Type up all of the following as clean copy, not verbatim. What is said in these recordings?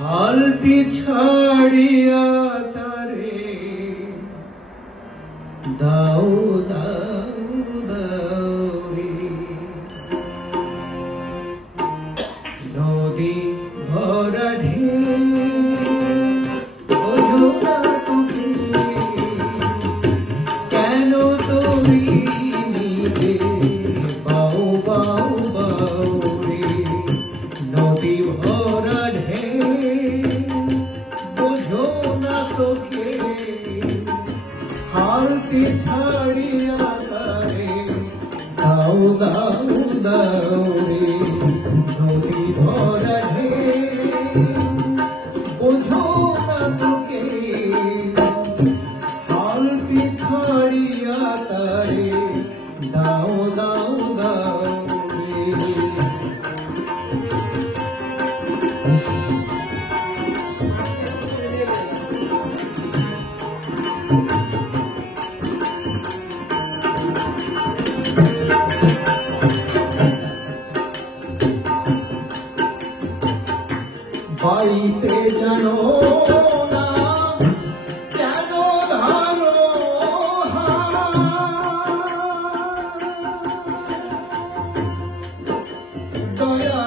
हालटी छाड़िया तारे दाऊ दाऊ दाऊरी नदी भरा কেন তুমি নিজে বাউ বাউ বাউরে নদী ভরা বোঝো না তোকে হালতে ছাড়িয়া তারে দাও দাও দাও রে নদী ভরা বোঝো না তোকে হালতে ছাড়িয়া তারে দাও দাও দাও রে বাইতে জানো না কেন ধারো দয়া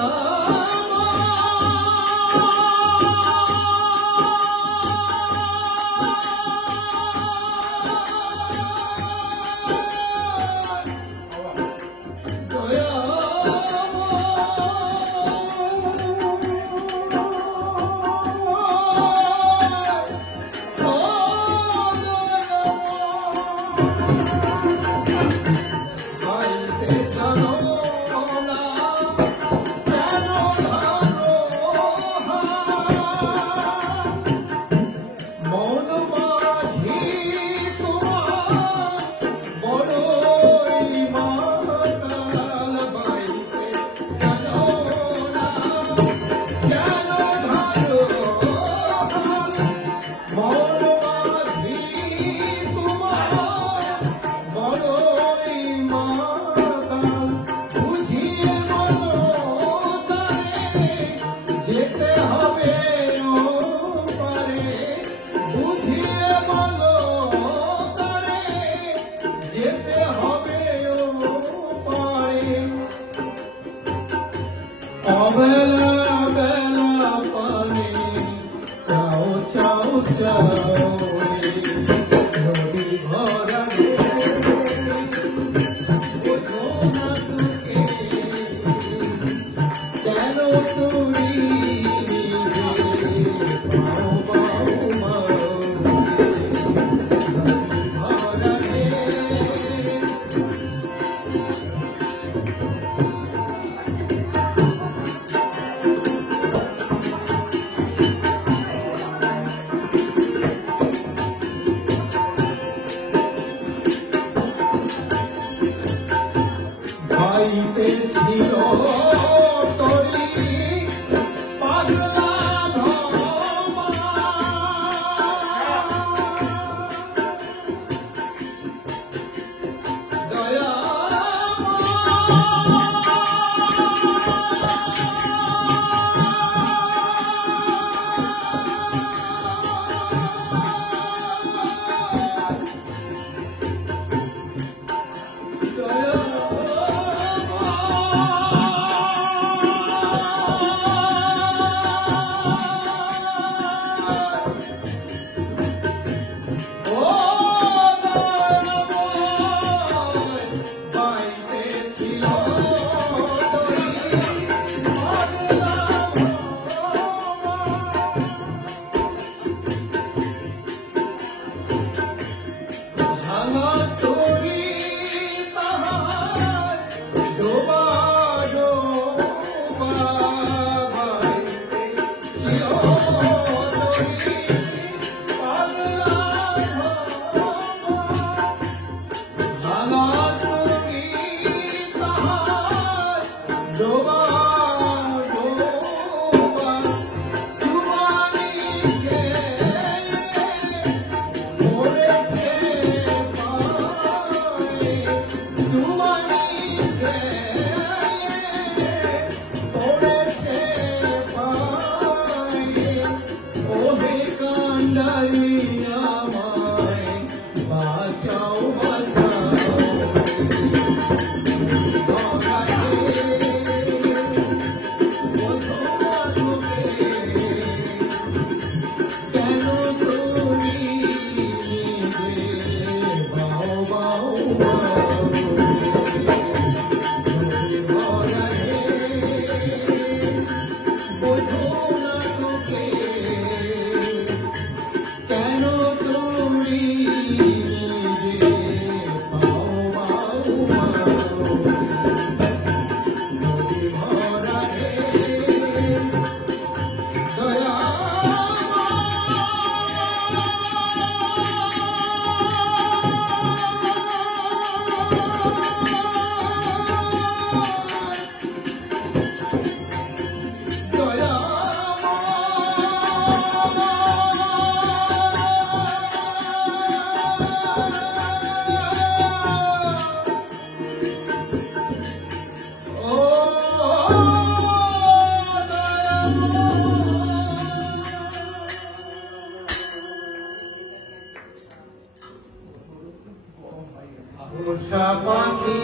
পোষা পাখি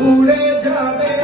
উড়ে যাবে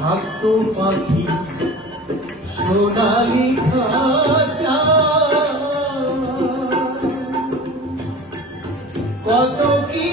থাকতো পাখি সোনালি খাঁচা কত কি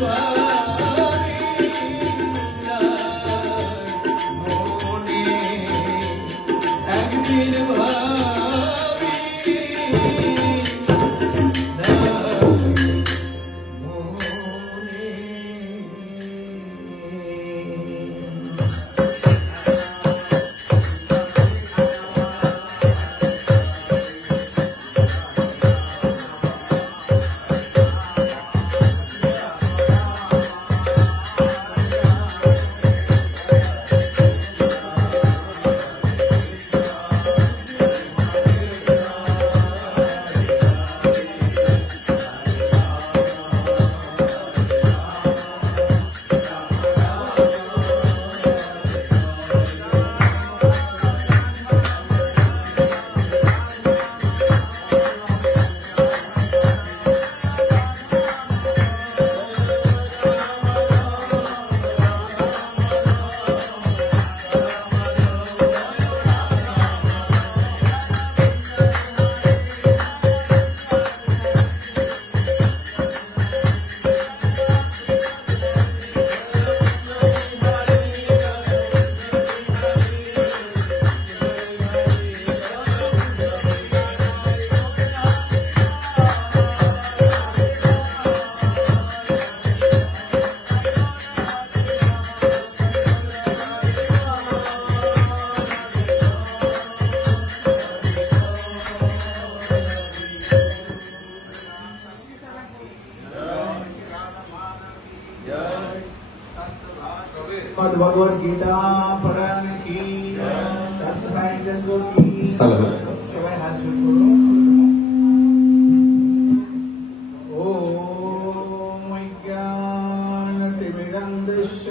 Bye. भगवद गीता पढ़न की सत्य की सबाई हाथ जोड़ ओम ज्ञानतिमिरन्धस्य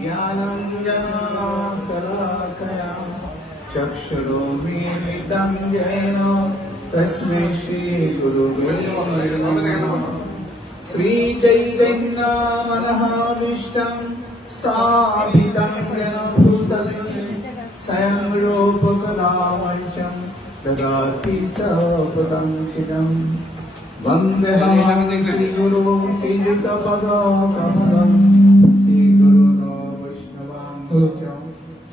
ज्ञानाञ्जनशलाकया चक्षुरुन्मीलितं येन तस्मै श्रीगुरुवे नमः। श्रीचैतन्यमनःभीष्टं स्थापितं येन भूतले स्वयं रूपकलामञ्चं ददाति सपदं चिदं। वन्देऽहं श्रीगुरो श्रीयुतपदकमलं श्रीगुरो वैष्णवांश्च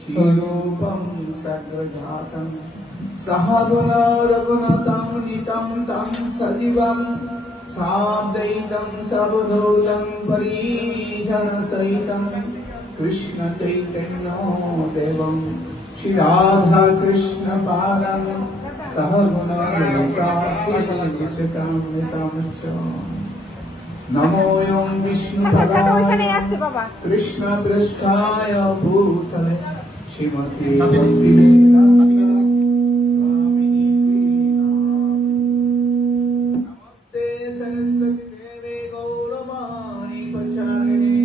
श्रीरूपं सग्रजातं सहगुण रघुनाथं नितं तं सजीवं साद्वैतं सवधूतं परिजनसहितं कृष्ण चैतन्य देवं श्री राधा कृष्ण पादं सहगुण ललिताश्रीविशाखान्वितांश्च नमोऽयं विष्णुपदाय कृष्ण पृष्ठाय भूतले श्रीमते भक्तिवेदान्त नमस्ते सरस्वती देवे गौरवाणी प्रचारिणे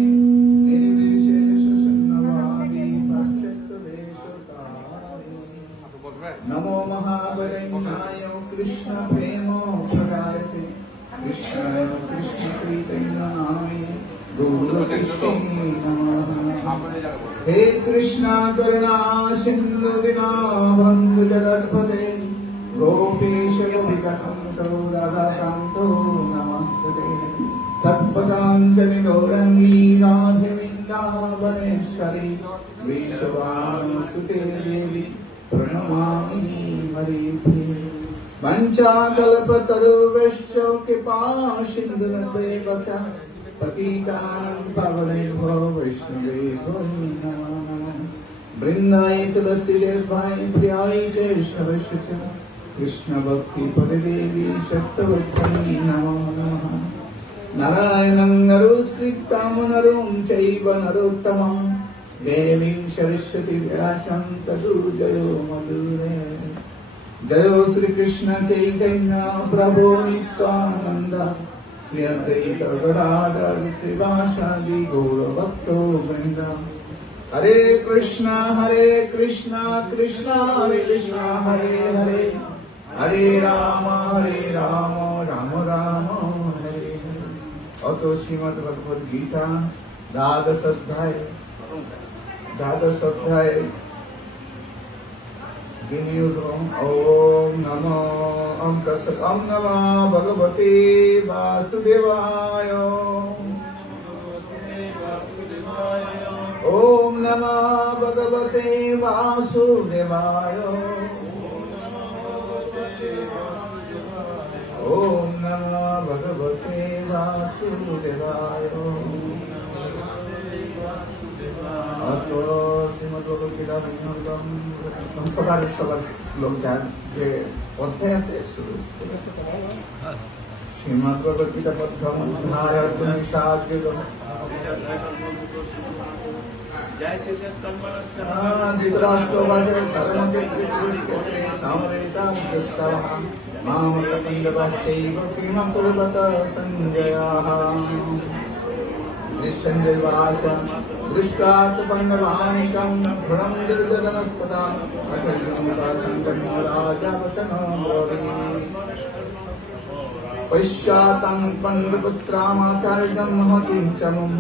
निर्विशेष शून्यवादी पाश्चात्यदेशतारिणे नमो महावरेण्याय कृष्ण प्रेम प्रदायते कृष्णाय कृष्ण चैतन्यनामे गौरकृष्णे नमः। हे कृष्णा करुणा सिन्धु दीनबन्धु जगत्पते गोपेश गोपिकान्तो राधाकान्तो नमस्ते। तत्पदाञ्जलि गौरङ्गी राधे वृन्दावनेश्वरी वृषभानुसुते देवी प्रणमामि हरिप्रिये। वञ्चाकल्पतरुभ्यश्च कृपासिन्धुभ्येव च पतितानां पावनेभ्यो वैष्णवेभ्यो नमो नमः। वृन्दाय तुलसीदेवाय प्रियाय केशवस्य च कृष्णभक्तिपददेवी सत्यवत्यै नमो नमः। नारायणं नरोस्कृतं नरं चैव नरोत्तमं देवीं सरस्वतीं व्यासं ततो जयो मधुरे। जयो श्री कृष्ण चैतन्य प्रभु नित्यानंद श्री अद्वैत गदाधर श्रीवासादि गौरभक्तो वृंद। हरे कृष्णा कृष्णा हरे कृष्णा हरे हरे हरे राम राम राम हरे हरे। अतो श्रीमद् भगवद गीता द्वादश अध्याय ओम नमो भगवते वासुदेवाय। ओम नमो भगवते वासुदेवाय। ओम नमो भगवते वासुदेवाय। সবার শ্লোক যার যে অধ্যায় আছে শুরু শ্রীমদ্ ভগবদ গীতা প্রথম অধ্যায় অর্জুন সাহায্য ধৃতরাষ্ট্র বাজে ধর্মক্ষেত্রে সমরেতাং দুঃসরः মামকন্দবাশ্চৈব কিম কুর্বত সঞ্জয়ः। निश्चन्द्रवाच दृष्टात् पण्डवानिकं भ्रमं दुर्जनस्तदा अचल्यमुपासङ्गन्यो राजा वचनं ब्रवीत्। पश्चातं पण्डुपुत्रामाचार्यं महतीं च मुं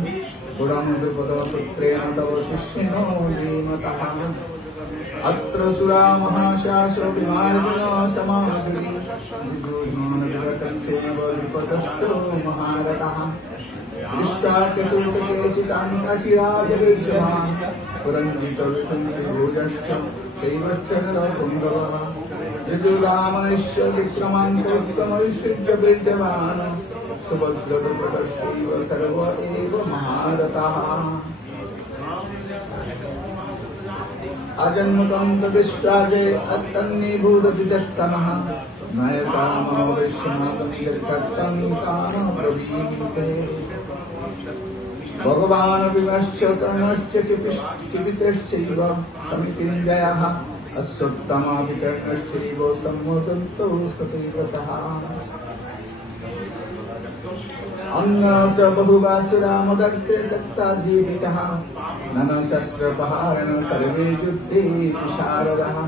गुणं द्रुपदपुत्रेण तव शिष्येनो धीमतः। अत्र सुरा महाशासो विमार्जनो समासुरी द्विजोधनकण्ठेन द्रुपदश्चो महारथः। दृष्टात्यतुर्चकेचितानि काशीराजविर्जमान् पुरञ्जितविकुञ्जभोजश्च चैवश्च नरपुङ्गवः। यजुरामनिश्च विक्रमान्तोत्तमविसृज्य विद्यमान् सुभद्रद्रुपदश्चैव सर्व एव महारथः। अजन्मतं तदिष्टाजे अत्तन्निभूतजितस्तनः नयतामो विश्वनाथं यत्कर्तं कामब्रवीते। भगवान् विमश्च कर्णश्च किपितश्चैव समितिञ्जयः अश्वत्थमाभिकर्णश्चैव सम्मोदन्तौ स्तुतिवचः अन्न च बहुवासुरामदर्ते दत्ता जीवितः ननशस्त्रपहारेण सर्वे युद्धे विशारदः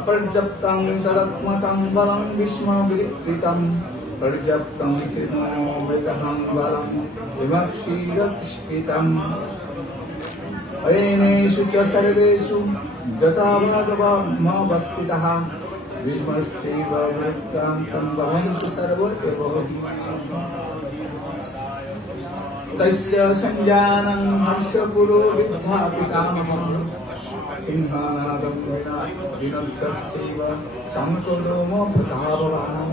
अपर्याप्तं तदात्मकं बलं विस्मविकृतं पर्याप्तं किमोविदहं बलं विमक्षीरतिष्ठितम् अयनेषु च सर्वेषु यथा भागवमवस्थितः विस्मश्चैव वृत्तान्तं भवन्तु सर्व एव तस्य संजानं हर्षपुरो विद्यापितामहः सिंहानादं विनन्तश्चैव शङ्खोदोमो प्रतापवान्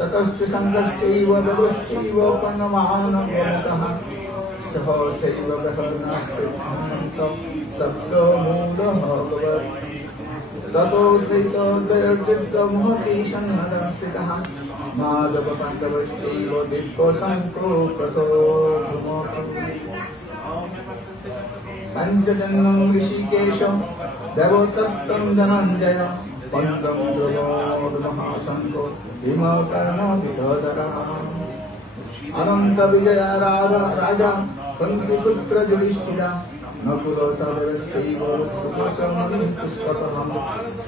ततश्च शङ्खश्चैव गरुश्चैव प्रणमानगोमुखः सहर्षैव गहनाश्चित्तमन्तं शब्दमूढः भवत् ततो श्रितोद्वयर्जितमुहति सन्नदंस्थितः माधवपाण्डवश्चैव दिव्यशङ्को प्रतो पञ्चजन्यं ऋषिकेशं देवोत्तमं धनञ्जय पण्डं द्रवोदमहाशङ्को भीमकर्णविधोदरः अनन्तविजय राजा कुन्तीपुत्र युधिष्ठिरः नकुलो सहदेवश्चैव सुखसमनिपुष्पकः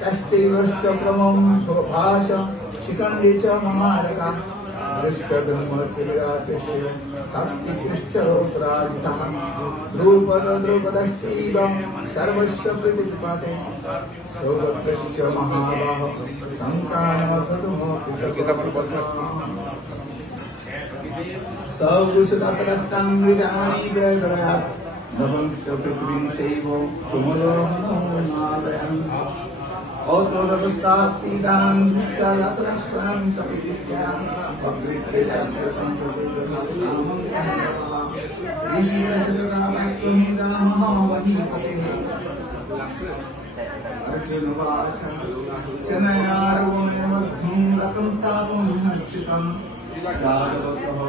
कश्चैवश्च प्रमं भाष शिखण्डी च ममारका दृष्टधर्मशिविराचेव सात्विकश्च पराजितः द्रुपदश्चैव सर्वस्य प्रीतिपाते सौभद्रश्च महाबाहो सौवृषदतरस्तामृतानि व्यजयात् नवंश पृथ्वीं चैव तुमलो मनोमालयन् औतोरवस्तास्तीदां दृष्टायासरस्वं तपित्या अकृत्य शास्त्रसंप्रसिद्धनामं ऋषिरजगामत्वमिदामहावनीपतेः अर्जुनवाच सेनयार्वमेवद्धं गतं स्थापमच्युतं जातवतः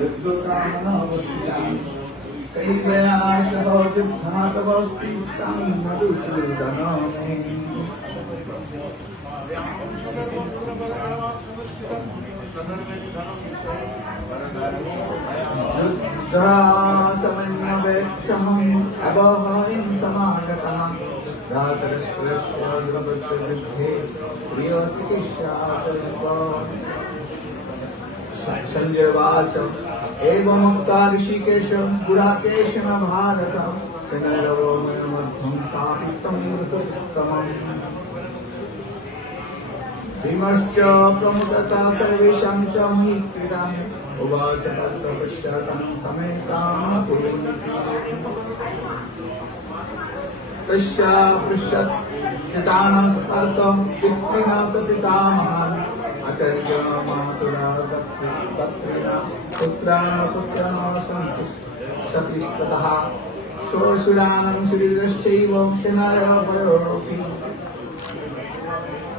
युद्धकामनावस्थिताम् कैवयाशः सिद्धातवस्तिस्तं मधुसूदनमे युद्धासमन्ववेक्षहम् अवहं समागतः धातरस्त्रस्योद्भवद्युद्धे प्रियचिकित्सातर्वा संजय वाच एवमुक्ता ऋषिकेशं गुडाकेशेन भारत सेनयोर्मध्यं स्थापितं मृतोत्तमम् भीमश्च प्रमुदता सर्वेषां च महीकृताम् उवाच तत्पश्चातं समेतां कुरुनिति तस्या पृच्छत् स्थितानस्तर्तं पितॄणां पितामहान् आचार्य मातुरा पत्रिणा पुत्रान् सतिस्ततः षोडशुरानं शरीरश्चैव सेनायावयोरपि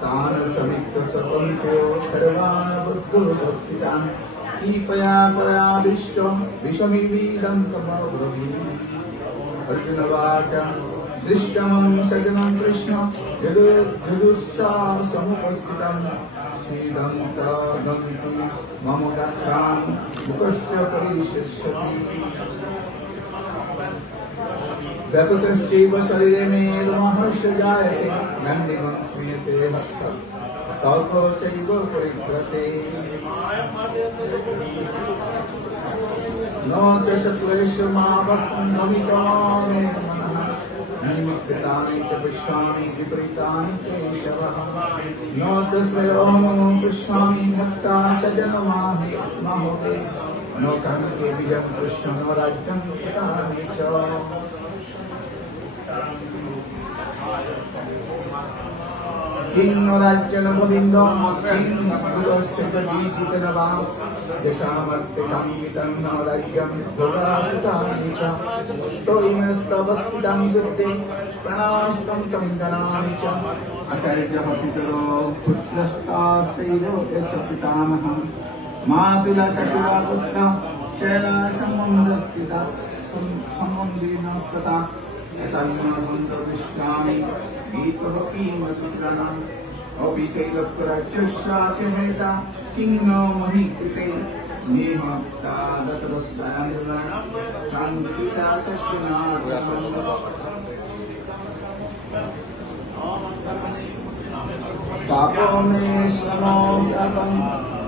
तान् समित्य स्वतन्त्रो सर्वान् बुद्धोपस्थितान् कीपया पराविष्टं विषमिवीदन्तमब्रवीत् अर्जुनवाच दृष्टमं सजनं कृष्ण यदुषा समुपस्थितं सीदन्तु मम गात्रां मुखश्च परिशिष्यति व्यापृतश्चैव शरीरे मे महर्ष जायते नन्दिमं स्मीयते हस्तः तल्पो चैव परिव्रते न च शत्रुषु मा वक्तुं भविता मे मनः निमित्तानि च पश्यामि विपरीतानि केशवः न च श्रेयोमो पश्यामि भक्ता सजनमाहे महोदे न कनके विजं कृष्ण न राज्यं सुतानि च किं नो राज्यं गोविन्दं किं कुलश्च जीवितनवा यशामर्थिकाङ्गितं न राज्यं भोगासुतानि च तोयिनस्तवस्थितं युद्धे प्रणास्तं तमिन्दनानि च आचार्यः पितरो पुत्रस्तास्तैरो च पितामहः मातुला शशुरा पुत्र शैलासम्बन्धस्थिता सम्बन्धिनस्तथा एतन्महन्तविष्यामि गीतोऽपि मत्सरणम् अपि तैलपुरचर्षाचहेता किं न महीकृते नेहतादतरस्वयं शान्तिता सच्चिदानन्दम् पापो मे श्रमो सर्वं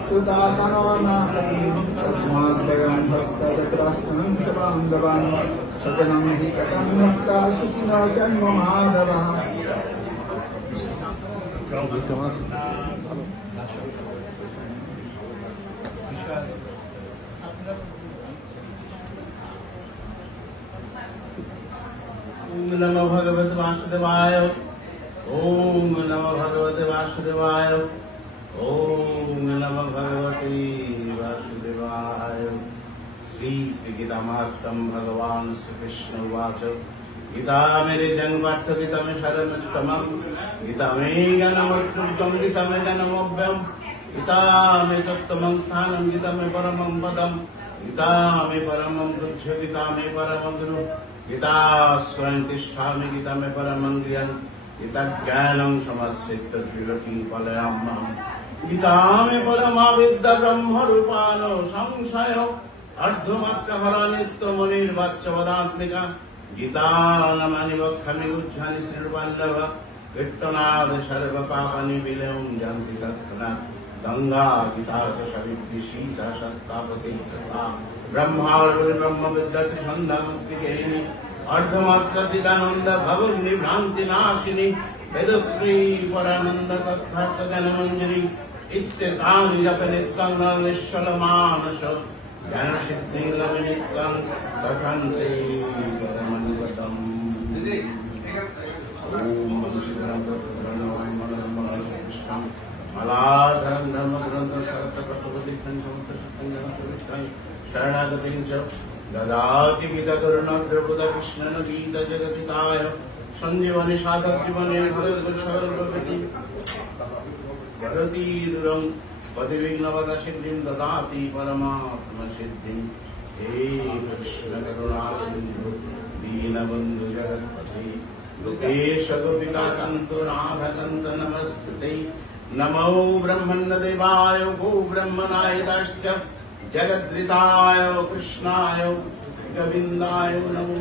सुदातनो नाकैः तस्माद्वयं हस्तदत्रास्तं सबान्धवं सजनं हि कथं मुक्ता सुखिनो सन्मो माधवः ओम नमो भगवते वासुदेवाय। ओम नमो भगवते वासुदेवाय। ओम नमो भगवते वासुदेवाय। श्री श्री गीता महात्म भगवान श्री कृष्ण उवाच गीता मेरे जन पाठ गीता में शरणोत्तमं गीता में ज्ञानवृद्धं गीता में ज्ञानमभ्यं गीता में सत्तमं स्थानं गीता में परमं पदं गीता में परमं तुच्छ गीता में परमं गुरु गीता स्वयं तिष्ठामि गीता में परमं ज्ञानं गीता ज्ञानं समश्रित्य त्रिलोकीं फलयाम्नां गीता में परमा विद्या ब्रह्म रूपानो संशयो अर्धमात्रहरा नित्यमुनिर्वाच्य वदात्मिका गीता नमानि वक्ष्यामि गुच्छामि श्रीर्वल्लभ कीर्तनाद सर्व पापानि विलयं यान्ति तत्क्षणात् गंगा गीता च सवित्री सीता सत्तापति तथा ब्रह्मार्णि ब्रह्म विद्याति संध्या मुक्ति केहिनी अर्धमात्र चिदानंद भवग्नि भ्रांति नाशिनी वेदप्री परानंद तत्थार्थ ज्ञानमंजरी इत्येतानि जप नित्यं निश्चल मानस ज्ञान सिद्धि लभे नित्यं तथन्ते परमनिवतम्। ओम शिवं प्रणवाय मनोरमं कृष्णं मलाधरं धर्मग्रन्थं सर्वतपतिकं समस्तशक्तं जनसुवितं शरणागतिं च ददाति गीतकरुणाद्रवृतकृष्णन् गीतजगतिताय सञ्जीवनि साधक जीवने भरतकुशलप्रभृति वदति दूरं पतिविघ्नपदसिद्धिं ददाति परमात्मसिद्धिं। हे कृष्ण करुणा सिन्धु दीनबन्धु जगत्पते लोकेश गोपिकान्त राधकान्त नमस्ते। नमो ब्रह्मण्यदेवाय गो ब्रह्मणाय जगद्रिताय कृष्णाय गोविन्दाय नमो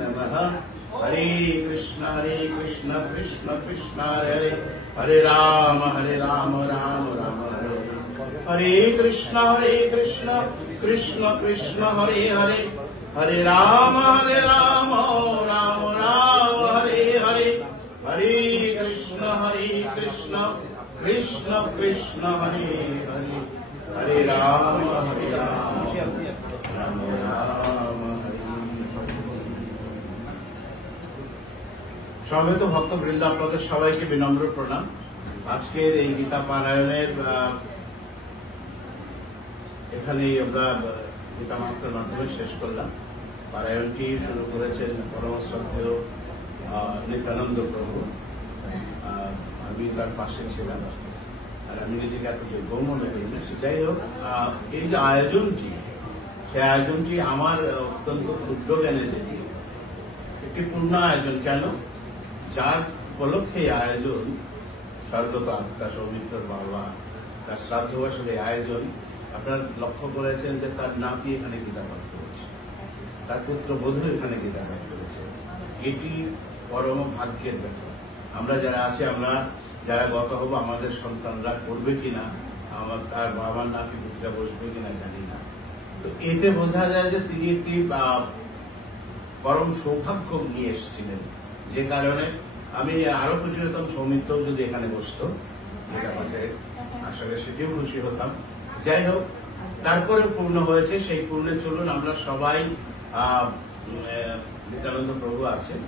नमः। हरे कृष्ण कृष्ण कृष्ण हरे हरे हरे राम राम राम हरे हरे कृष्ण कृष्ण कृष्ण हरे हरे हरे राम राम राम हरे हरे हरे कृष्ण कृष्ण कृष्ण हरे हरे हरे राम राम राम हरे। সমবেত ভক্তবৃন্দ আপনাদের সবাইকে বিনম্র প্রণাম। আজকের এই গীতা পারায়ণের এখানেই আমরা গীতা মাহাত্ম্যের মাধ্যমে শেষ করলাম। পারায়ণটি শুরু করেছেন পরম শ্রদ্ধেয় নিত্যানন্দ প্রভু। আমি তার পাশে ছিলাম আর আমি নিজেকে এত যোগ্য মনে করি না। যাই হোক, এই যে আয়োজনটি, সেই আয়োজনটি আমার অত্যন্ত ক্ষুদ্র জ্ঞানে যে একটি পূর্ণ আয়োজন। কেন? যার উপলক্ষে আয়োজন, স্বর্গত আত্মা সৌমিত্রর বাবা তার শ্রাদ্ধবাসের এই আয়োজন, আপনারা লক্ষ্য করেছেন যে তার নাতি এখানে গীতা পাঠ করেছে, তার পুত্র বধূ এখানে গীতা পাঠ করেছে। এটি পরম ভাগ্যের ব্যাপার। আমরা যারা আছি, আমরা যারা গত হব, আমাদের সন্তানরা করবে কিনা, আমার তার বাবার নাতি পুত্ররা বসবে কিনা জানি না। তো এতে বোঝা যায় যে তিনি একটি পরম সৌভাগ্য নিয়ে এসেছিলেন, যে কারণে আমি আরো খুশি হতাম সৌমিত্র যদি এখানে বসতো, যেটা পাঠে আসলে সেটিও খুশি হতাম। যাই হোক, তারপরে পূর্ণ হয়েছে, সেই পূর্ণে চলুন আমরা সবাই নিত্যানন্দ প্রভু আছেন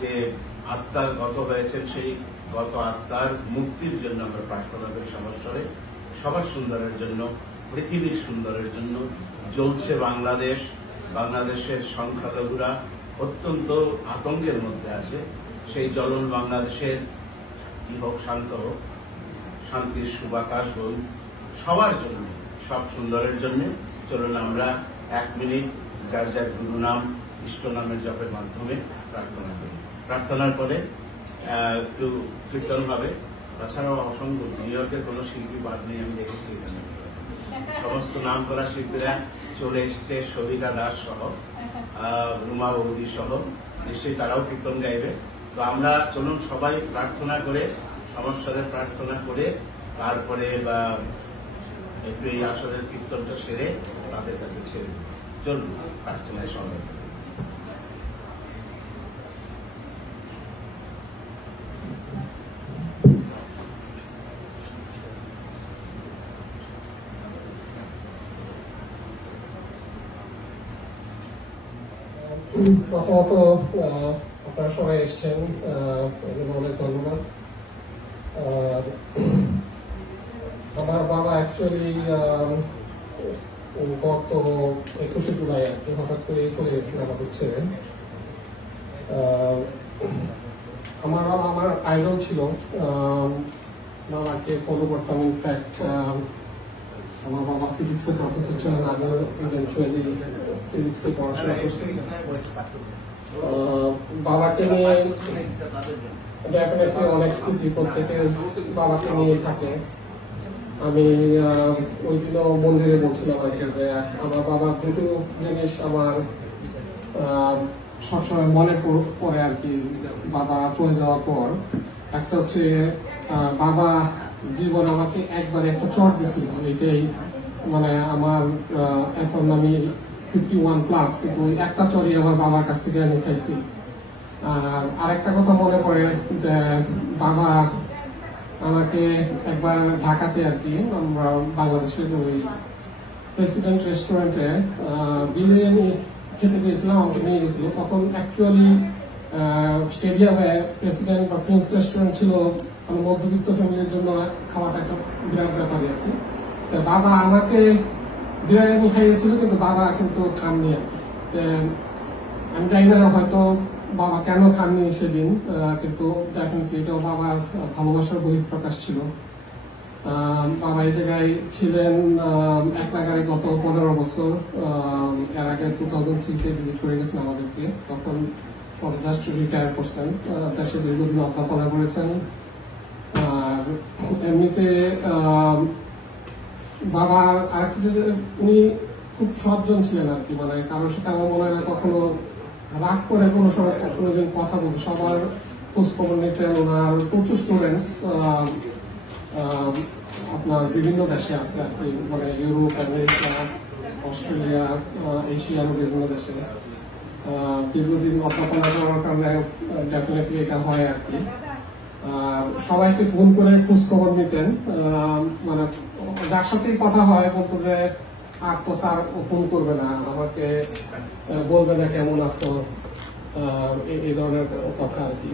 যে আত্মা গত হয়েছেন, সেই গত আত্মার মুক্তির জন্য আমরা প্রার্থনা করি সমস্বরে। সবার সুন্দরের জন্য, পৃথিবীর সুন্দরের জন্য। জ্বলছে বাংলাদেশ, বাংলাদেশের সংখ্যালঘুরা অত্যন্ত আতঙ্কের মধ্যে আছে। সেই জ্বলন বাংলাদেশের কি হোক, শান্ত হোক, শান্তির সুবাতাস হোক সবার জন্য, সব সুন্দরের জন্য। চলুন আমরা 1 মিনিট যার যার গুরু নাম ইষ্ট নামের জপের মাধ্যমে প্রার্থনা করি। প্রার্থনার পরে একটু কীর্তন হবে। তাছাড়াও অসংখ্য নিউ ইয়র্কের কোনো শিল্পী বাদ নেই, আমি দেখেছি এখানে সমস্ত নাম করা শিল্পীরা চলে এসছে, সবিতা দাস সহ, রুমা বৌদি সহ, নিশ্চয়ই তারাও কীর্তন গাইবে। তো আমরা চলুন সবাই প্রার্থনা করে, সমস্যারে প্রার্থনা করে তারপরে বা একটু এই আসরের কীর্তনটা সেরে তাদের কাছে ছেড়ে দিই। চলুন প্রার্থনায় সবাই। প্রথমত আপনারা সবাই এসছেন, অনেক ধন্যবাদ। আমার বাবা অ্যাকচুয়ালি গত 21শে জুলাই আর কি হঠাৎ করে চলে গেছিলেন আমাদের ছেড়ে। আমার আইডল ছিল, বাবাকে ফলো করতাম। ইনফ্যাক্ট আমার বাবা ফিজিক্সের প্রফেসর ছিলেন, আমিও ইভেন্চুয়ালি ফিজিক্সে পড়াশোনা করছি। বাবাকে নিয়ে ডেফিনেটলি অনেক স্মৃতি প্রত্যেকের বাবাকে নিয়ে থাকে। আমি ওই দিনও মন্দিরে বলছিলাম আর কি যে আমার বাবার দুটো জিনিস আমার সবসময় মনে পড়ে আর কি বাবা চলে যাওয়ার পর। একটা হচ্ছে বাবা জীবন আমাকে একবার একটা চট দিয়েছিল, এটাই মানে আমার এখন আমি 51+, কিন্তু একটা চড়ি আমার বাবার কাছ থেকে আমি খাইছি। আর আরেকটা কথা মনে পড়ে যে বাবা আমাকে একবার ঢাকাতে আর কি আমরা বাংলাদেশের ওই প্রেসিডেন্ট রেস্টুরেন্টে বিরিয়ানি খেতে চেয়েছিলাম, আমাকে নিয়ে গেছিল। তখন অ্যাকচুয়ালি স্টেডিয়ামে প্রেসিডেন্ট বা প্রিন্স রেস্টুরেন্ট ছিল, মানে মধ্যবিত্ত ফ্যামিলির জন্য খাওয়াটা একটা বিরাট ব্যাপার আর কি। বাবা আমাকে বিরিয়ানি খাইয়েছিল, কিন্তু বাবা কিন্তু খাননি আর কি। আমি জানি না হয়তো বাবা কেন খাননি সেদিন, কিন্তু ডেফিনেটলি এটাও বাবার ভালোবাসার বহিঃপ্রকাশ ছিল। বাবা এই জায়গায় ছিলেন এক নাগারে গত 15 বছর। এর আগে 2003-তে ভিজিট করে গেছেন আমাদেরকে, তখন জাস্ট রিটায়ার করছেন। দেশে দীর্ঘদিন অধ্যাপনা করেছেন। আর এমনিতে বাবা আরেকটা যে উনি খুব সজ্জন ছিলেন আর কি, মানে কারোর সাথে আমার মনে হয় না কখনো রাগ করে কোনো সময় কোনোদিন কথা বলতে, সবার খোঁজখবর নিতেন। ওনার প্রচুর স্টুডেন্টস আপনার বিভিন্ন দেশে আছে আর কি, মানে ইউরোপ, আমেরিকা, অস্ট্রেলিয়া, এশিয়ার বিভিন্ন দেশে দীর্ঘদিন অধ্যাপনা করার কারণে ডেফিনেটলি এটা হয় আর কি। সবাইকে ফোন করে খোঁজখবর নিতেন, মানে যার সাথেই কথা হয় বলতো যে আর তো স্যার ফোন করবে না, আমাকে বলবে না কেমন আছো, এই ধরনের কথা আর কি।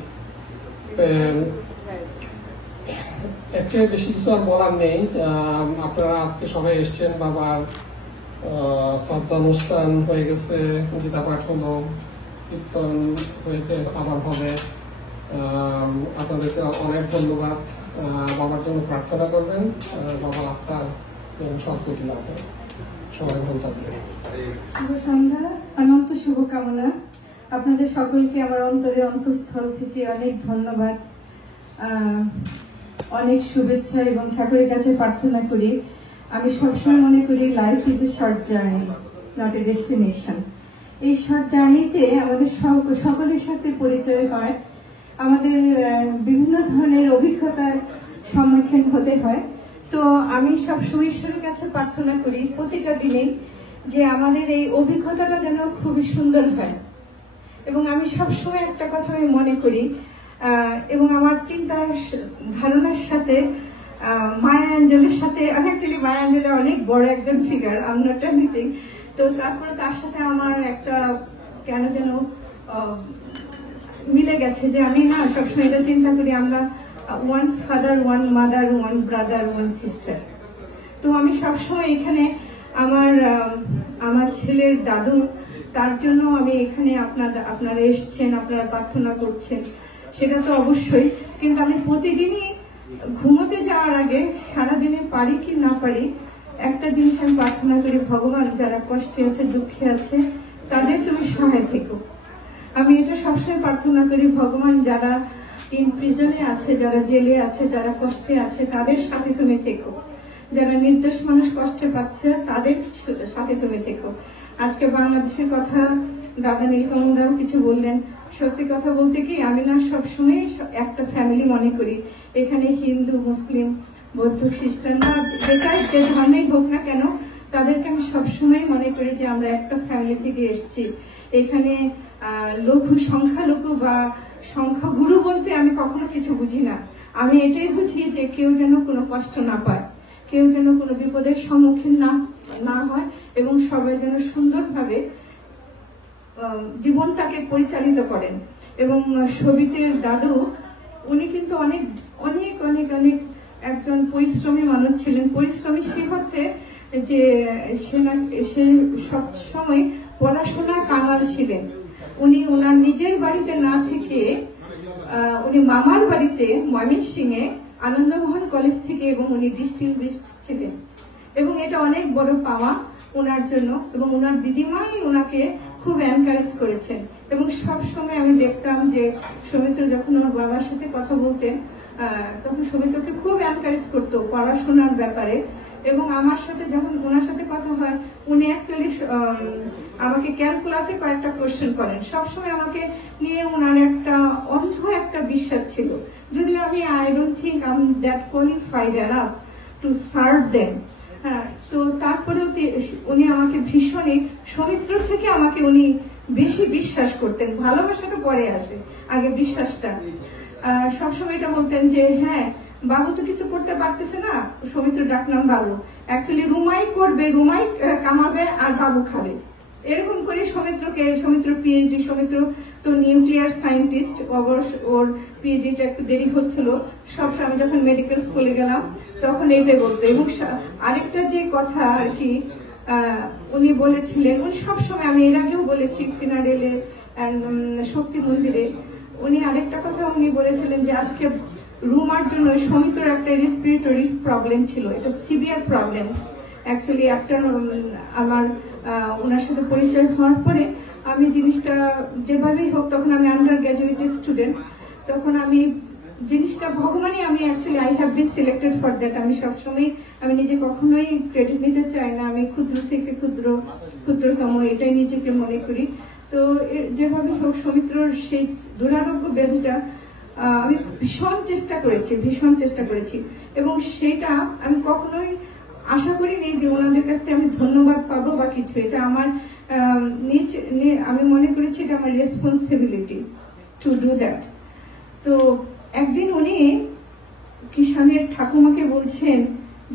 এর চেয়ে বেশি কিছু আর বলার নেই। আপনারা আজকে সবাই এসছেন, বাবার শ্রদ্ধা অনুষ্ঠান হয়ে গেছে, গীতা পাঠ হলো, কীর্তন হয়েছে, আবার হবে। আপনাদেরকে অনেক ধন্যবাদ। বাবার জন্য প্রার্থনা করবেন, বাবার আত্মার সদ্গতি লাভ হয়। সবাই ভালো থাকবেন। শুভ সন্ধ্যা, অনন্ত শুভকামনা। আপনাদের সকলকে আমার অন্তরের অন্তঃস্থল থেকে অনেক ধন্যবাদ, অনেক শুভেচ্ছা এবং ঠাকুরের কাছে প্রার্থনা করি। আমি সবসময় মনে করি life is a short journey, not a destination. এই শর্ট জার্নিতে আমাদের সকলের সাথে পরিচয় হয়, আমাদের বিভিন্ন ধরনের অভিজ্ঞতার সম্মুখীন হতে হয়। তো আমি সবসময় ঈশ্বরের কাছে প্রার্থনা করি প্রতিটা দিনে যে আমাদের এই অভিজ্ঞতাটা যেন খুবই সুন্দর হয়। এবং আমি সবসময় একটা কথা আমি মনে করি, এবং আমার চিন্তার ধারণার সাথে মায়া অ্যাঞ্জেলের সাথে, আমি অ্যাকচুয়ালি মায়া অ্যাঞ্জেলের অনেক বড় একজন ফিগার, আমি নট এনিথিং। তো তারপরে তার সাথে আমার একটা কেন যেন মিলে গেছে যে আমি না সবসময় এটা চিন্তা করি, আমরা one father, one mother, one brother, one sister. তো আমি সবসময় এখানে আমার ছেলের দাদু, তার জন্য আমি এখানে আপনারা এসছেন, আপনারা প্রার্থনা করছেন, সেটা তো অবশ্যই। কিন্তু আমি প্রতিদিনই ঘুমোতে যাওয়ার আগে সারাদিনে পারি কি না পারি একটা জিনিস আমি প্রার্থনা করি, ভগবান যারা কষ্টে আছে, দুঃখে আছে, তাদের তুমি সহায় থেকো। আমি এটা সবসময় প্রার্থনা করি, ভগবান যারা ইন প্রিজনে আছে, যারা জেলে আছে, যারা কষ্টে আছে, তাদের সাথে তুমি থেকো। যারা নির্দোষ মানুষ কষ্টে পাচ্ছে, তাদের সাথে তুমি থেকো। আজকে বাংলাদেশের কথা দাদা নীলকমলদাও কিছু বললেন। সত্যি কথা বলতে কি, আমি না সবসময় একটা ফ্যামিলি মনে করি। এখানে হিন্দু, মুসলিম, বৌদ্ধ, খ্রিস্টান বা যে ধর্মেই হোক না কেন, তাদেরকে আমি সবসময় মনে করি যে আমরা একটা ফ্যামিলি থেকে এসেছি। এখানে লঘু, সংখ্যালঘু বা সংখ্যাগুরু বলতে আমি কখনো কিছু বুঝি না। আমি এটাই বুঝি যে কেউ যেন কোনো কষ্ট না পায়, কেউ যেন কোনো বিপদের সম্মুখীন না হয়, এবং সবাই যেন সুন্দরভাবে জীবনটাকে পরিচালিত করেন। এবং সবিতের দাদু, উনি কিন্তু অনেক অনেক অনেক অনেক একজন পরিশ্রমী মানুষ ছিলেন। পরিশ্রমী সে হতে যে সে সব সময় পড়াশোনার কাঙাল ছিলেন। উনি ওনার নিজের বাড়িতে না থেকে উনি মামার বাড়িতে ময়মনসিংহে আনন্দমোহন কলেজ থেকে, এবং উনি ডিস্টিংগুইশড ছিলেন, এবং এটা অনেক বড় পাওয়া ওনার জন্য। এবং ওনার দিদিমাই ওনাকে খুব এনকারেজ করেছেন। এবং সব সময় আমি দেখতাম যে সৌমিত্র যখন ওর বাবার সাথে কথা বলতেন, তখন সৌমিত্রকে খুব এনকারেজ করতো পড়াশোনার ব্যাপারে। এবং আমার সাথে যখন ওনার সাথে কথা হয়, উনি অ্যাকচুয়ালি আমাকে ক্যালকুলাসে কয়েকটা কোশ্চেন করেন। সবসময় আমাকে নিয়ে ওনার একটা অন্ধ একটা বিশ্বাস ছিল, যদিও আমি I don't think I am that qualified enough to serve them. হ্যাঁ, তো তারপরেও উনি আমাকে ভীষণই, সৌমিত্র থেকে আমাকে উনি বেশি বিশ্বাস করতেন। ভালোবাসাটা পরে আসে, আগে বিশ্বাসটা। সবসময় এটা বলতেন যে হ্যাঁ, বাবু তো কিছু করতে পারতেছে না, সৌমিত্র ডাকনাম বাবু, অ্যাকচুয়ালি রুমাই করবে, রুমাই কামাবে আর বাবু খাবে। এরকম করে সৌমিত্র পিএইচডি, সৌমিত্র তো নিউক্লিয়ার সায়েন্টিস্ট, অবশ্য ওর পিএইচডিটা একটু দেরি হচ্ছিল। সবসময় আমি যখন মেডিকেল স্কুলে গেলাম তখন এইটাই বলতো। এবং আরেকটা যে কথা আর কি উনি বলেছিলেন, উনি সবসময়, আমি এর আগেও বলেছি ফিনাডেলে শক্তি মন্দিরে, উনি আরেকটা কথা উনি বলেছিলেন যে আজকে রুমার জন্য সৌমিত্র একটা রেসপিরেটরি প্রবলেম ছিল, এটা সিভিয়ার প্রবলেম। অ্যাকচুয়ালি একটা আমার ওনার সাথে পরিচয় হওয়ার পরে আমি জিনিসটা যেভাবেই হোক, তখন আমি আন্ডার গ্র্যাজুয়েট স্টুডেন্ট, তখন আমি জিনিসটা ভগবানই, আমি actually I have been selected for that. আমি সবসময়, আমি নিজে কখনোই ক্রেডিট নিতে চাই না, আমি ক্ষুদ্র থেকে ক্ষুদ্রতম এটাই নিজেকে মনে করি। তো যেভাবে হোক সৌমিত্রর সেই দুরারোগ্য ব্যাধিটা আমি ভীষণ চেষ্টা করেছি, এবং সেটা আমি কখনোই আশা করিনি যে ওনাদের কাছ থেকে আমি ধন্যবাদ পাবো বা কিছু। এটা আমার আমি মনে করেছি এটা আমার রেসপন্সিবিলিটি টু ডু দ্যাট। তো একদিন উনি কিষানের ঠাকুমাকে বলছেন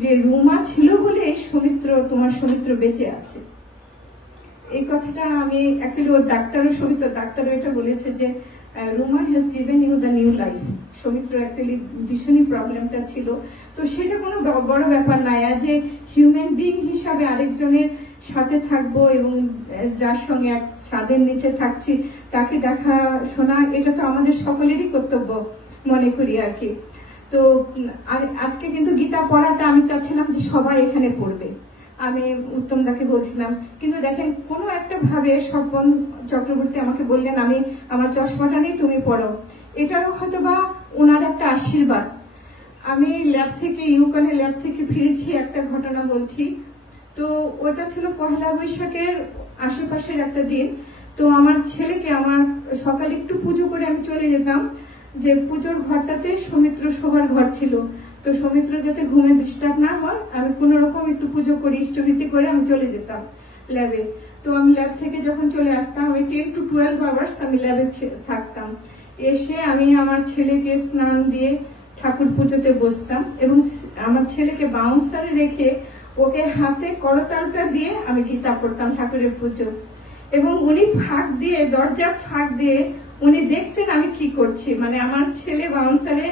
যে রুমা ছিল বলে তোমার সৌমিত্র বেঁচে আছে। এই কথাটা আমি অ্যাকচুয়ালি ওর ডাক্তারও এটা বলেছে যে Ruma has given you the new life. Soumitra actually ভীষণই প্রবলেমটা ছিল। তো সেটা কোনো বড় ব্যাপার নয়, অ্যাজ এ হিউম্যান বিং হিসাবে আরেকজনের সাথে থাকবো এবং যার সঙ্গে এক ছাদের নিচে থাকছি তাকে দেখাশোনা, এটা তো আমাদের সকলেরই কর্তব্য মনে করি আর কি। তো আজকে কিন্তু গীতা পড়াটা আমি চাচ্ছিলাম যে সবাই এখানে পড়বে, আমি উত্তম দাকে বলছিলাম, কিন্তু দেখেন কোনো একটা ভাবে স্বপন চক্রবর্তী আমাকে বললেন আমি আমার চশমাটা নিয়ে তুমি পড়ো। এটারও হয়তো বা ওনার একটা আশীর্বাদ। আমি ইউকনের ল্যাব থেকে ফিরেছি, একটা ঘটনা বলছি। তো ওটা ছিল পহেলা বৈশাখের আশেপাশের একটা দিন। তো আমার ছেলেকে আমার সকালে একটু পুজো করে আমি চলে যেতাম, যে পুজোর ঘরটাতে সৌমিত্র শোবার ঘর ছিল। তো সৌমিত্র যাতে ঘুমে ডিস্টার্ব না হয়, আমি কোন রকম একটু পুজো করে ইষ্টভীতি করে আমি চলে যেতাম ল্যাবে। তো আমি ল্যাব থেকে যখন চলে আসতাম, আমি 10 to 12 আওয়ার্স আমি ল্যাবে থাকতাম। এসে আমি আমার ছেলেকে স্নান দিয়ে ঠাকুর পুজোতে বসতাম, এবং আমার ছেলেকে বাউন্সারে রেখে ওকে হাতে করতালটা দিয়ে আমি গীতা পড়তাম ঠাকুরের পুজো। এবং উনি দরজার ফাঁক দিয়ে উনি দেখতেন আমি কি করছি, মানে আমার ছেলে বাউন্সারে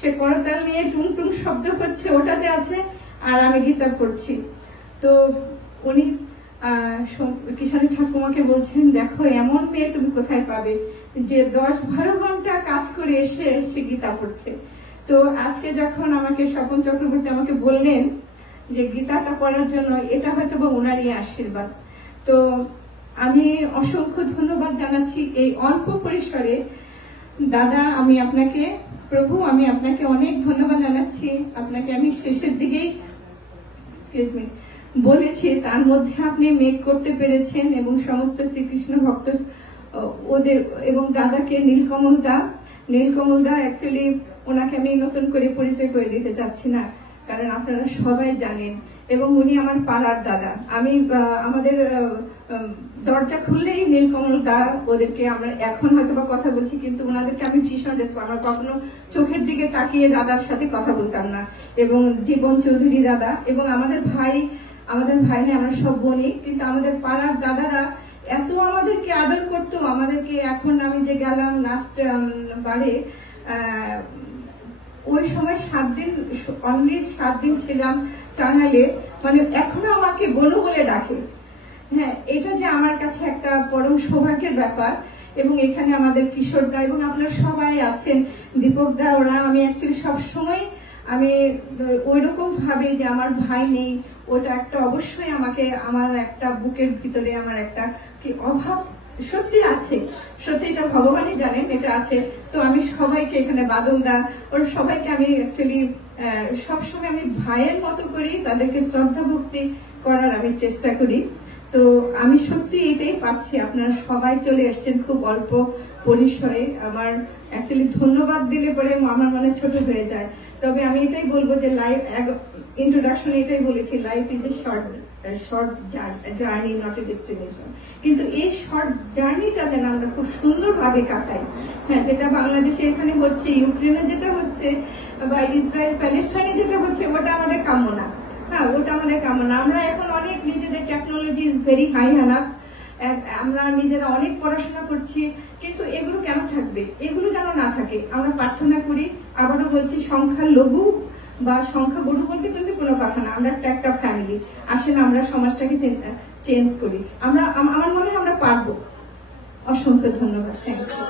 সে করতাল নিয়ে টুং টুং শব্দ করছে, ওটাতে আছে, আর আমি গীতা পড়ছি। তো উনি কিষানী ঠাকুমাকে বলছেন, দেখো এমন মেয়ে তুমি কোথায় পাবে যে 10-12 ঘন্টা কাজ করে এসে সে গীতা পড়ছে। তো আজকে যখন আমাকে স্বপন চক্রবর্তী আমাকে বললেন যে গীতাটা পড়ার জন্য, এটা হয়তো বা ওনারই আশীর্বাদ। তো আমি অসংখ্য ধন্যবাদ জানাচ্ছি এই অল্প পরিসরে। দাদা, আমি আপনাকে, প্রভু, আমি আপনাকে অনেক ধন্যবাদ জানাচ্ছি। আপনাকে আমি শেষের দিকেই বলেছি, তার মধ্যে আপনি মেক করতে পেরেছেন এবং সমস্ত শ্রীকৃষ্ণ ভক্ত ওদের এবং দাদাকে নীলকমল দা অ্যাকচুয়ালি ওনাকে আমি নতুন করে পরিচয় করে দিতে চাচ্ছি না, কারণ আপনারা সবাই জানেন এবং উনি আমার পাড়ার দাদা। আমি আমাদের দরজা খুললেই নীলকমল দা, ওদেরকে আমরা এখন হয়তো বা কথা বলছি, কিন্তু ওনাদেরকে আমি ভীষণ রেসপেক্ট, আমরা কখনো চোখের দিকে তাকিয়ে দাদার সাথে কথা বলতাম না। এবং জীবন চৌধুরী দাদা এবং আমাদের ভাই না, আমরা সব বোনই, কিন্তু আমাদের পাড়ার দাদারা এত আমাদেরকে আদর করতো, আমাদেরকে। এখন আমি যে গেলাম লাস্ট বারে, ওই সময় 7 দিন, অনলি 7 দিন ছিলাম টাঙ্গাইলে, মানে এখনো আমাকে বলো বলে ডাকে। হ্যাঁ, এটা যে আমার কাছে একটা পরম সৌভাগ্যের ব্যাপার। এবং এখানে আমাদের কিশোর দা এবং আপনারা সবাই আছেন, দীপক দা, ওরা, আমি অ্যাকচুয়ালি সবসময় আমি ওইরকম ভাবে যে আমার ভাই নেই, ওটা একটা অবশ্যই আমাকে, আমার একটা বুকের ভিতরে আমার একটা কি অভাব সত্যি আছে, সত্যি এটা ভগবানই জানেন এটা আছে। তো আমি সবাইকে এখানে, বাদল দা, ওর সবাইকে আমি অ্যাকচুয়ালি সবসময় আমি ভাইয়ের মতো করি, তাদেরকে শ্রদ্ধা ভক্তি করার আমি চেষ্টা করি। তো আমি সত্যি এটাই পাচ্ছি, আপনারা সবাই চলে এসছেন খুব অল্প পরিসরে। আমার অ্যাকচুয়ালি ধন্যবাদ দিলে পরে আমার মনে ছোট হয়ে যায়। তবে আমি এটাই বলবো যে ইন্ট্রোডাকশন এটাই বলেছি, life is a short journey, not a destination. কিন্তু এই শর্ট জার্নিটা যেন আমরা খুব সুন্দরভাবে কাটাই। হ্যাঁ, যেটা বাংলাদেশে এখানে হচ্ছে, ইউক্রেনে যেটা হচ্ছে, বা ইসরায়েল প্যালেস্টাইনে যেটা হচ্ছে, ওটা আমাদের কাম্য না। হ্যাঁ, ওটা আমাদের কাম্য না। আমরা এখন অনেক নিজেদের টেকনোলজি ইজ ভেরি হাই হানাপ, আমরা নিজেরা অনেক পড়াশোনা করছি, কিন্তু এগুলো কেন থাকবে? এগুলো যেন না থাকে। আমরা প্রার্থনা করি, আবারও বলছি, সংখ্যা লঘু বা সংখ্যা গরু বলতে কিন্তু কোনো কথা না, আমরা একটা ফ্যামিলি। আসেন আমরা সমাজটাকে চেঞ্জ করি, আমার মনে হয় আমরা পারবো। অসংখ্য ধন্যবাদ। Thank you.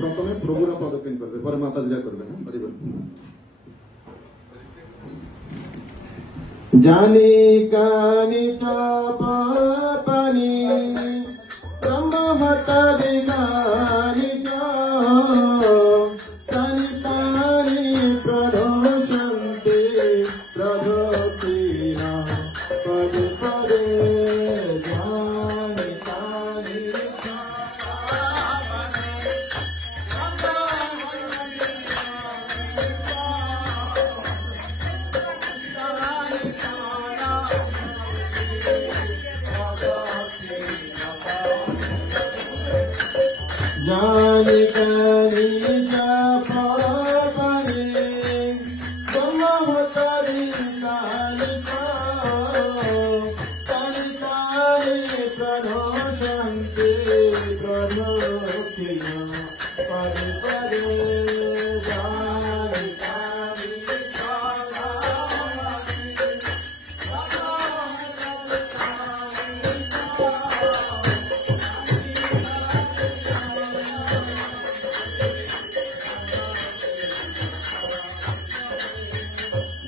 প্রথমে প্রভুরা পদপিন করবে, পরে মাতাজিরা করবে। হ্যাঁ, হরিবল। জানি কানি চাপা পানি ব্রহ্মহতারি কানি কানি কানি প্রধ শান্তি প্রভতি পদে পদে জানি কানি জানি কানি চাপা পানি ব্রহ্মহতারি কানি কানি কানি প্রধ শান্তি প্রভতি পদে পদে জানি কানি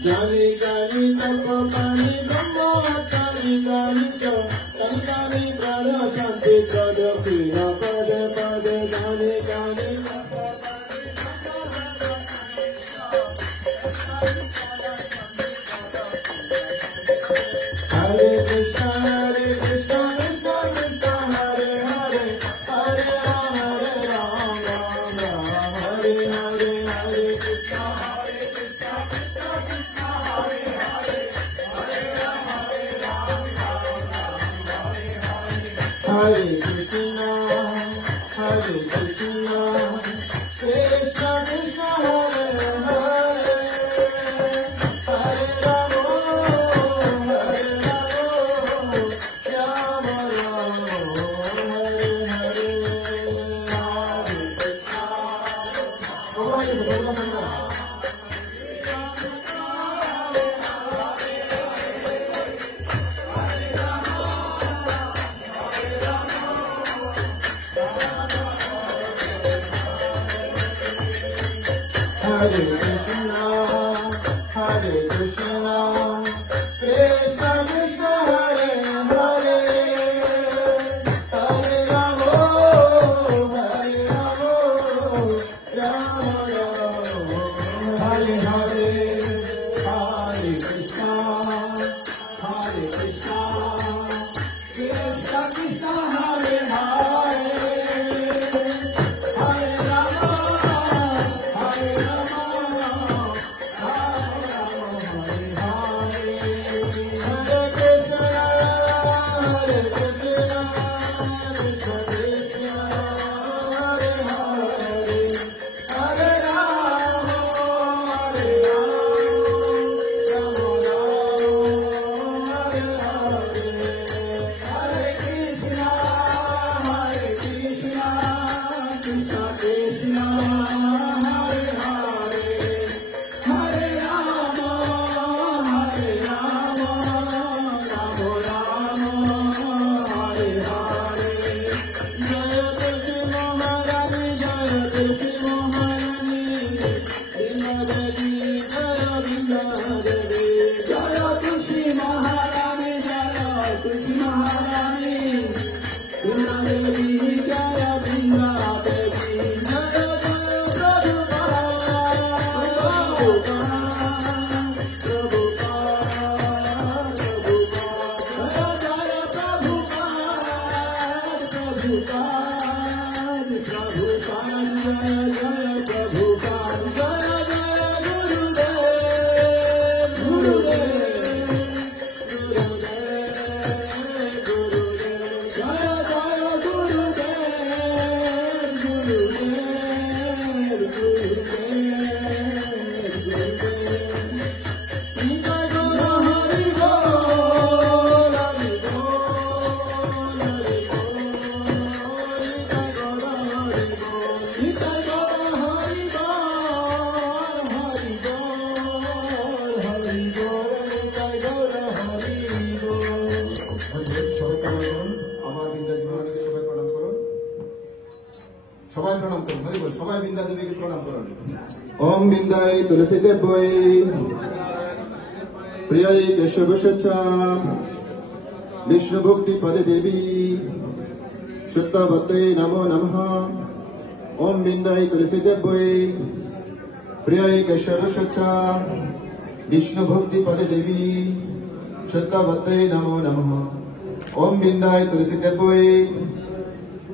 জানি জানি তপ পানি ব্রহ্মহতারি কানি কানি কানি প্রাণ শান্তি প্রদপি পদে পদে জানি কানি হরে Krishna Krishna Krishna Hare Hare Hare Ram Ram Ram Hare Hare Hare Krishna Hare Krishna, Hare Krishna, Krishna Krishna, Hare Hare, Hare Rama, Hare Rama, Rama Rama, Hare Hare, Hare Krishna. Hare Krishna, Hare Krishna, Krishna Krishna, Hare Hare, Hare Rama, Hare Rama, Rama Rama, Hare Hare, Hare Krishna, Hare Krishna, Krishna Krishna, Hare Hare, Hare Rama. ओम बिंदाय तुलसी देवय प्रियाय केशव सच्चा विष्णु भक्ति पदे देवी शुद्धवते नमो नमः ओम बिंदाय तुलसी देवय प्रियाय केशव सच्चा विष्णु भक्ति पदे देवी शुद्धवते नमो नमः ओम बिंदाय तुलसी देवय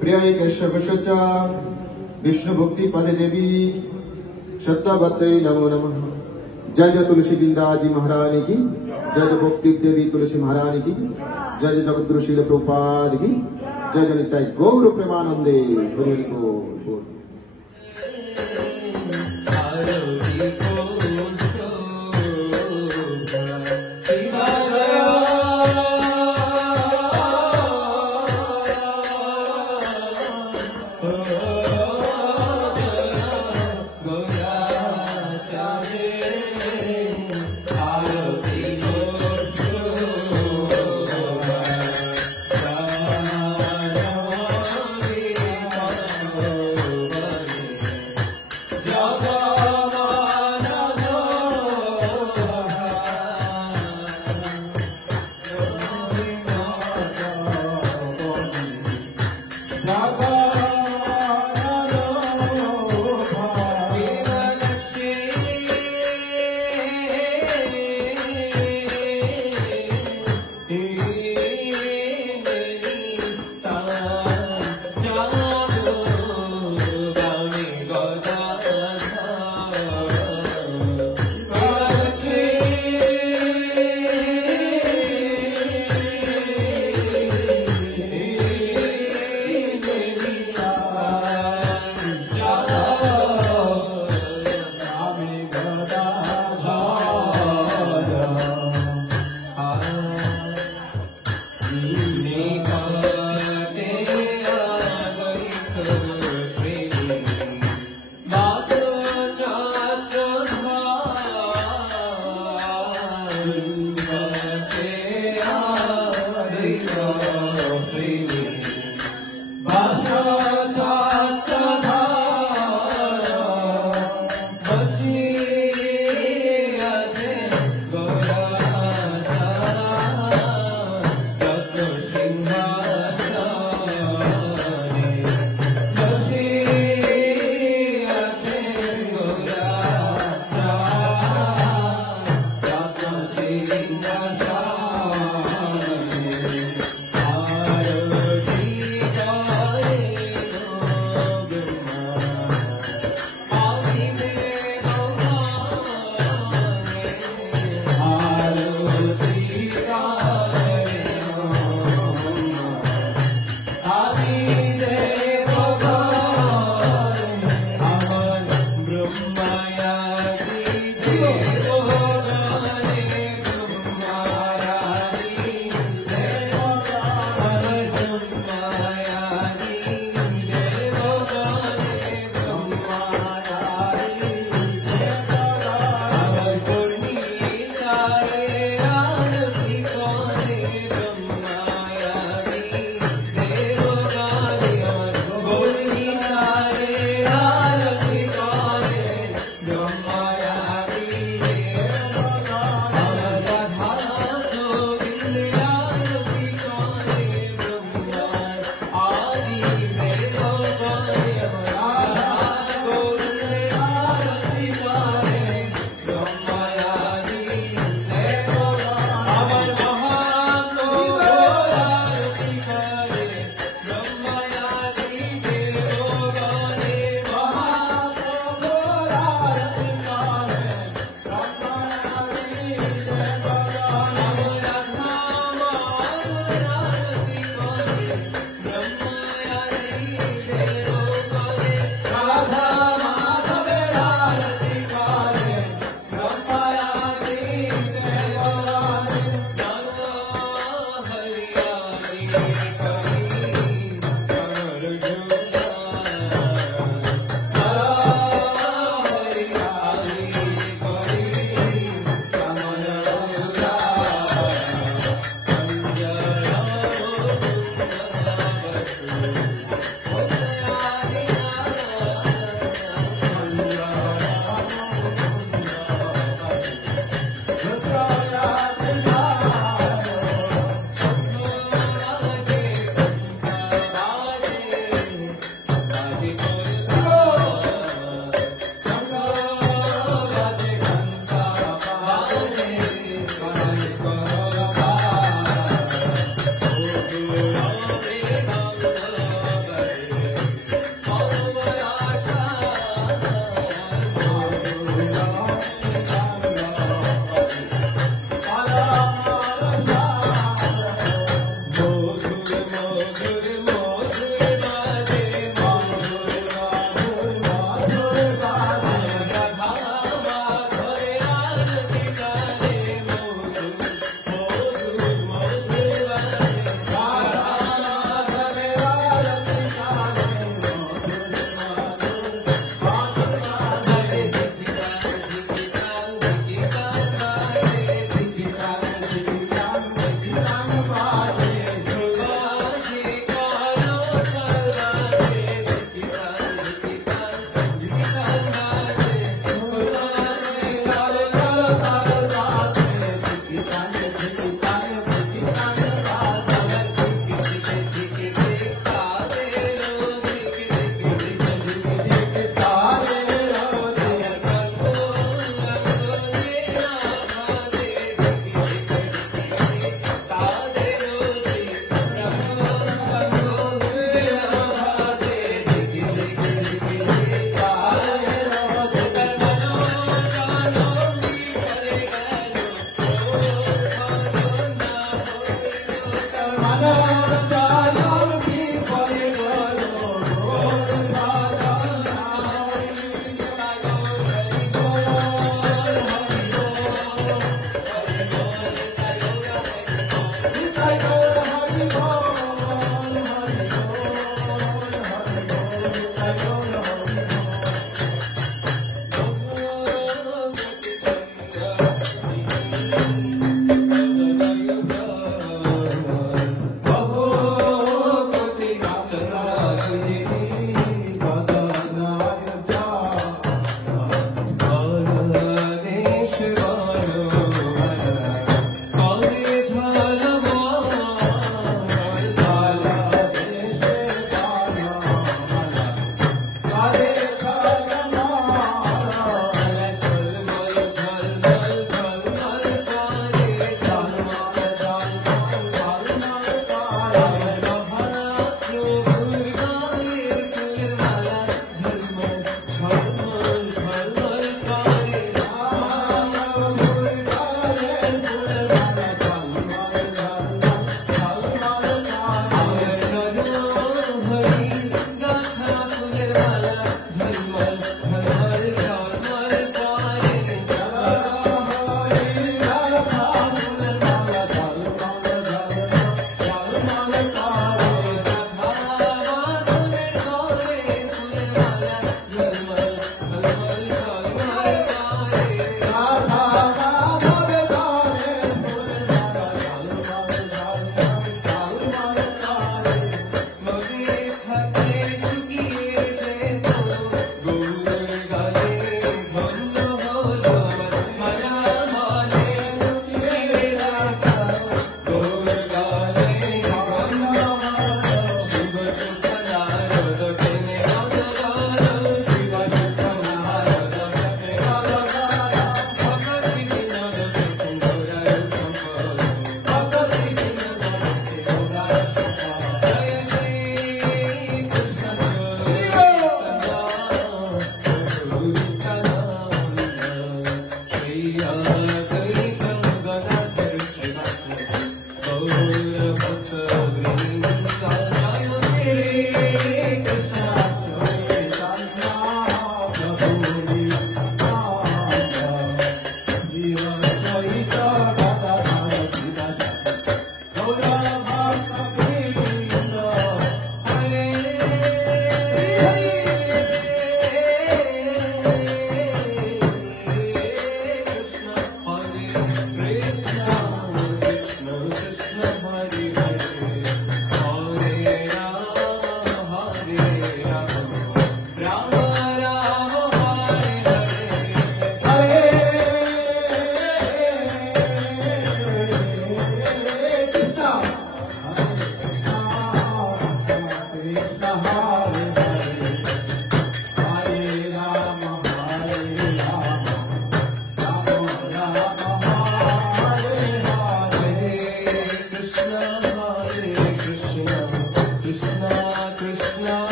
प्रियाय केशव सच्चा विष्णु भक्ति पदे देवी श्रद्धावते नमो नमः। जय जय तुलसी बिंदाजी महारानी की, जय जय भक्ति देवी तुलसी महारानी की, जय जय जगद्गुरु श्रील प्रभुपाद की, जय जय नित्य गौर प्रेमानंदे हरि हरि बोल। Jai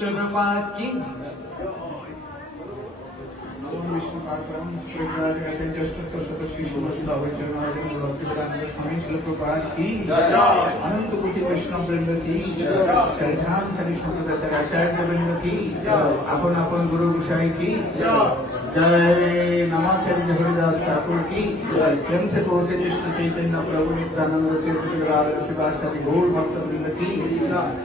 विष्णुप्रपात की विष्णुपात्रम श्रीराज ज्येष्ठोत्तर सदस्य शिवशिला भक्तिवेदांत स्वामी शिलप्रपात की अनंत कोटि वैष्णव वृंद की चरिधाम चरि संप्रदाय आचार्य वृंद की अपन अपन गुरु गोसाई की जय नमाचार्य हरिदास ठाकुर की प्रेम से पहुंचे कृष्ण चैतन्य प्रभु नित्यानंद से शिवाचार्य गौर भक्त वृंद की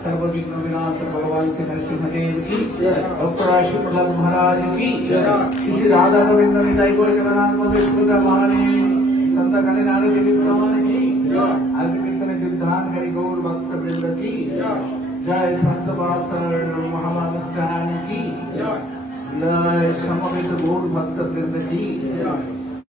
सर्व विघ्न विनाश भगवान श्री नरसिंहदेव की डॉक्टर आशु प्रहलाद महाराज की श्री राधा गोविंद निताई गौर जगन्नाथ बलदेव सुभद्रा महारानी संत कालीन आदि देवी प्रमाण की आदि कीर्तन युद्धान करी गौर भक्त वृंद की जय संत वासर महामान स्नान की जय समवेत गौर भक्त वृंद की